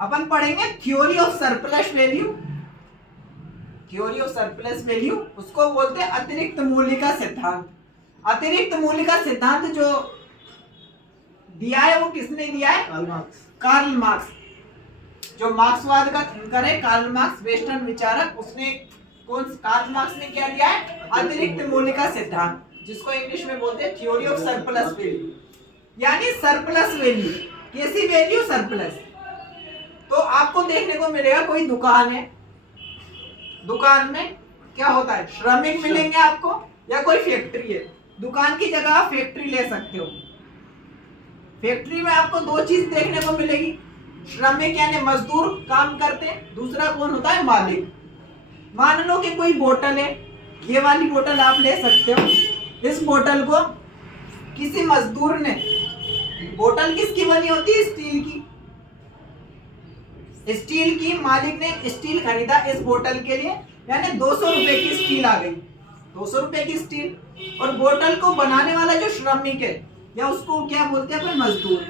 अपन पढ़ेंगे theory of surplus value. Theory of surplus value उसको बोलते हैं अतिरिक्त मूल्य का सिद्धांत। अतिरिक्त मूल्य का सिद्धांत जो दिया है वो किसने दिया है? Karl Marx. जो मार्क्सवाद का थिंकर है कार्ल मार्क्स, वेस्टर्न विचारक, उसने कार्ल मार्क्स ने क्या दिया है? अतिरिक्त मूल्य का सिद्धांत, जिसको इंग्लिश में बोलते हैं थ्योरी ऑफ सरप्लस वैल्यू। यानी सरप्लस वैल्यू, कैसी वैल्यू? सरप्लस। तो आपको देखने को मिलेगा कोई दुकान है, दुकान में क्या होता है? श्रमिक मिलेंगे आपको, या कोई फैक्ट्री है। दुकान की जगह आप फैक्ट्री ले सकते हो। फैक्ट्री में आपको दो चीज देखने को मिलेगी, श्रमिक यानी मजदूर काम करते हैं, दूसरा कौन होता है? मालिक। मान लो कि कोई बोतल है, ये वाली बोतल आप ले सकते हो। इस बोतल को किसी मजदूर ने, बोतल किसकी बनी होती है? स्टील की। स्टील की, मालिक ने स्टील खरीदा इस बोतल के लिए, यानी 200 रुपए की स्टील आ गई। 200 रुपए की स्टील। और बोतल को बनाने वाला जो श्रमिक है, या उसको क्या बोलते हैं अपन? मजदूर।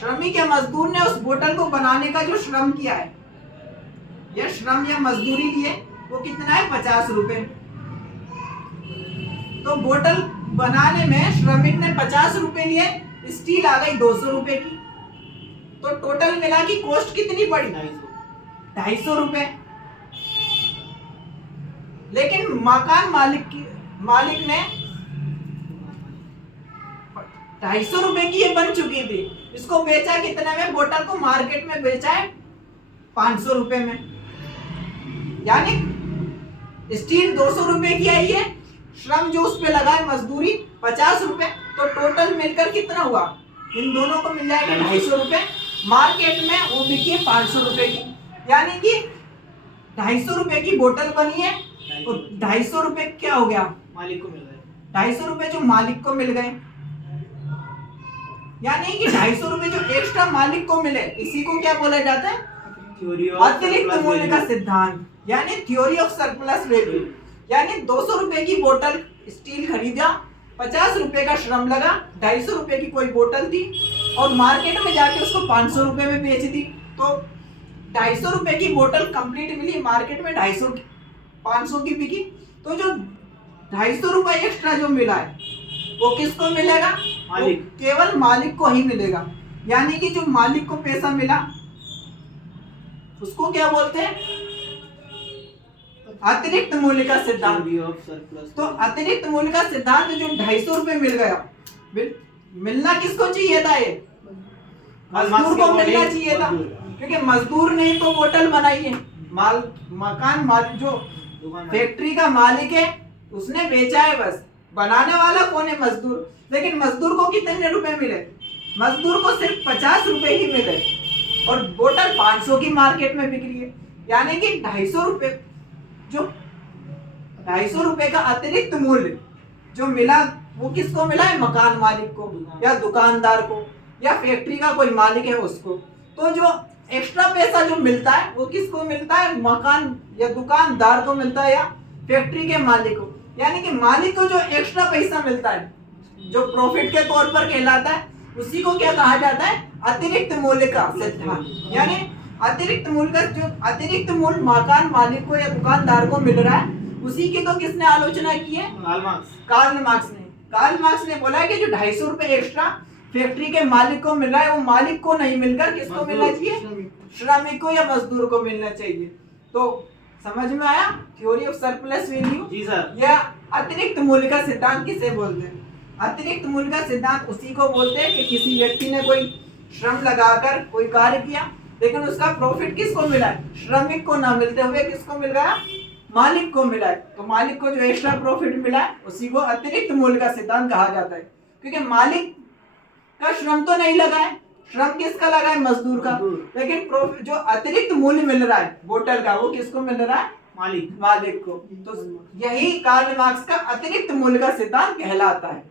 श्रमिक या मजदूर ने उस बोतल को बनाने का जो श्रम किया है, यह श्रम या मजदूरी लिए, वो कितना है? 50 रुपए। तो बोतल बनाने में श्रमिक ने 50 रुपए लिए, स्टील आ गई 200 रुपए की। तो टोटल मिला की कॉस्ट कितनी पड़ी? 250 रुपए। लेकिन मकान मालिक ने 250 रुपए की ये बन चुकी थी, इसको बेचा कितने में? बोतल को मार्केट में बेचा है 500 रुपए में। यानी स्टील 200 रुपए की आई है, श्रम जो उस पे लगा है मजदूरी 50 रुपए, तो टोटल मिलकर कितना हुआ? इन दोनों को मिल जाएगा 250 रुपए। मार्केट में वो बिकी है 500 रुपए की। यानी कि 250 रुपए की बोतल बनी है, तो 250 रुपए क्या हो गया? मालिक को मिल गए। 250 रुपए जो मालिक को मिल गए। यानी कि 250 रुपए जो एक्स्ट्रा मालिक को मिले, इसी को क्या बोला जाता है? अतिरिक्त मूल्य का सिद्धांत, यानी थ्योरी ऑफ सरप्लस वैल्यू। यानी 200 रुपए की बोतल स्टील खरीदा, 50 रुपए का श्रम लगा, 250 रुपए की कोई बोतल थी, और मार्केट में जाके उसको 500 रुपए में बेच दी। तो 250 रुपए की बोतल कंप्लीट मिली, मार्केट में 500 की बिकी। तो जो 250 रुपए एक्स्ट्रा जो मिला है, वो किसको मिलेगा? मालिक। केवल मालिक को ही मिलेगा। यानी कि जो मालिक को पैसा मिला, उसको क्या बोलते हैं? अतिरिक्त मूल्य का सिद्धांत। तो अतिरिक्त मूल्य का सिद्धांत जो 250 रुपए मिल गया, मिलना किसको चाहिए था? ये मजदूर को मिलना चाहिए था, क्योंकि मजदूर ने तो बोतल बनाई है। मकान मालिक जो फैक्ट्री का मालिक है, उसने बेचा है, बस बनाने वाला कौन है? मजदूर। लेकिन मजदूर को कितने रुपए मिले? मजदूर को सिर्फ 50 रुपए ही मिले, और बोतल 500 की मार्केट में बिक रही है। यानी कि 250 रुपए, जो 250 रुपए का अतिरिक्त मूल्य जो मिला, वो किसको मिला है? मकान मालिक को, या दुकानदार को, या फैक्ट्री का कोई मालिक है उसको। तो जो एक्स्ट्रा पैसा जो मिलता है, वो किसको मिलता है? मकान या दुकानदार को मिलता है, या फैक्ट्री के मालिक को। यानी कि मालिक को जो एक्स्ट्रा पैसा मिलता है, जो प्रॉफिट के तौर पर कहलाता है, उसी को क्या कहा जाता है? अतिरिक्त मूल्य का सिद्धांत। यानी अतिरिक्त मूल्य का जो अतिरिक्त मूल्य मकान मालिक को या दुकानदार को मिल रहा है, उसी की तो किसने आलोचना की है? कार्ल मार्क्स ने। कार्ल मार्क्स ने बोला है कि जो 250 रुपए एक्स्ट्रा फैक्ट्री के मालिक को मिल रहा है, वो मालिक को नहीं मिलकर किसको मिलना चाहिए? श्रमिक को या मजदूर को मिलना चाहिए। तो समझ में आया थ्योरी ऑफ सरप्लस वैल्यू? जी सर। या अतिरिक्त मूल्य का सिद्धांत किसे बोलते हैं? अतिरिक्त मूल्य का सिद्धांत उसी को बोलते हैं कि किसी व्यक्ति ने कोई श्रम लगाकर कोई कार्य किया, लेकिन उसका प्रॉफिट किसको मिला है? श्रमिक को ना मिलते हुए किसको मिल गया? मालिक को मिला है। तो मालिक को जो एक्स्ट्रा प्रॉफिट मिला है, उसी को अतिरिक्त मूल्य का सिद्धांत कहा जाता है। क्योंकि मालिक का श्रम तो नहीं लगा है, श्रम किसका लगा है? मजदूर का। लेकिन प्रॉफिट जो अतिरिक्त मूल्य मिल रहा है बोतल का, वो किसको मिल रहा है? मालिक को। तो यही कार्ल मार्क्स का अतिरिक्त मूल्य का सिद्धांत कहलाता है।